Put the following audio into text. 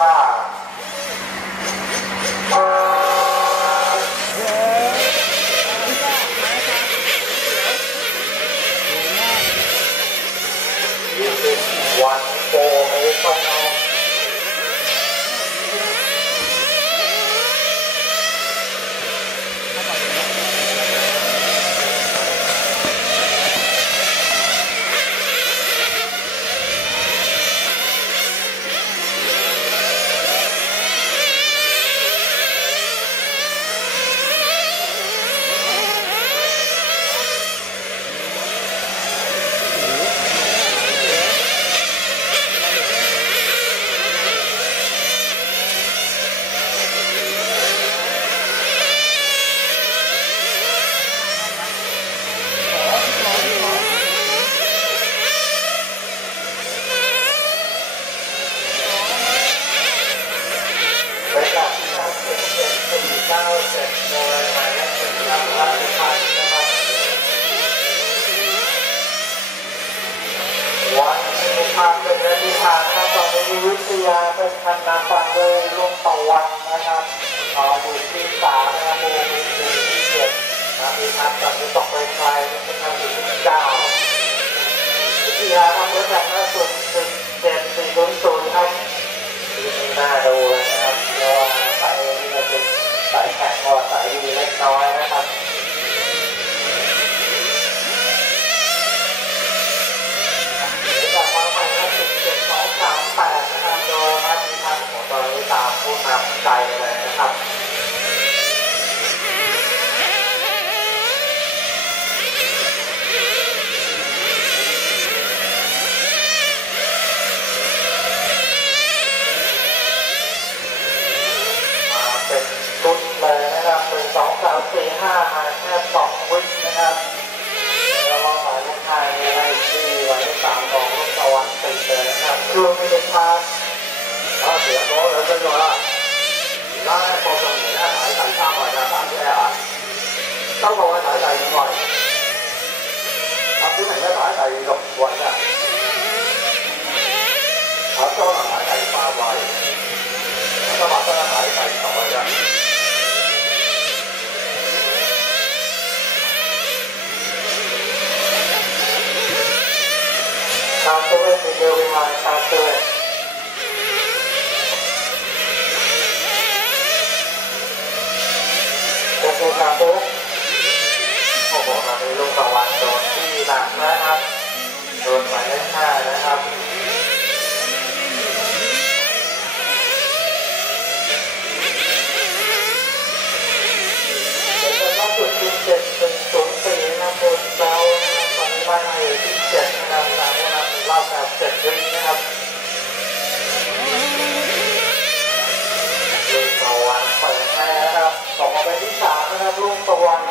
ค่ะวันโฟร์ไม่ต้องเอาทางเป็นนาทีทางนะครับตอนนี้วิทยาเป็นคันนำฟังโดยลุงตะวันนะครับอยู่ที่3นะครับภูมิอยู่ที่7นะมีทันตอนนี้ตกไปไกลเป็นทันอยู่ที่9วิทยาทำรถแบบล่าสุดเป็น7400ครับมีหน้าดูเลยนะครับเพราะว่าสายนี้จะเป็นสายแข็งกว่าสายดีเล็กน้อยนะครับ8นะครับโดยนักวิพากษ์ของตอนนี้ตามผู้นำใจเลยนะครับมาเป็นชุดเลยนะครับเป็น2 3 4 5มาแค่2วินะครับแล้วก็หมายเลข5มีอะไรที่วันที่3ของลูกตะวันติดเลยนะครับคือมีลูกค้าเสียโน้ตเลยเป็นว่า而家咧播送完咧排第3位嘅3車啊，周國偉排第5位，阿小明咧排第6位嘅，阿蘇能排第8位，阿周伯德咧排第10位嘅。3車咧是叫佢賣3車。ครับปุ๊บโอ้โหตอนนี้ลูกตะวันโดนที่หนักนะครับโดนหมายเลข5นะครับเป็นล่าสุดที่7-1-0-4นะครับโดนเจ้าตอนนี้บ้านไทยที่7นะครับหลังนะครับรอบแบบ7วินะครับลูกตะวันเปิดให้นะครับส่งมาเป็นที่3นะครับลูกตะวัน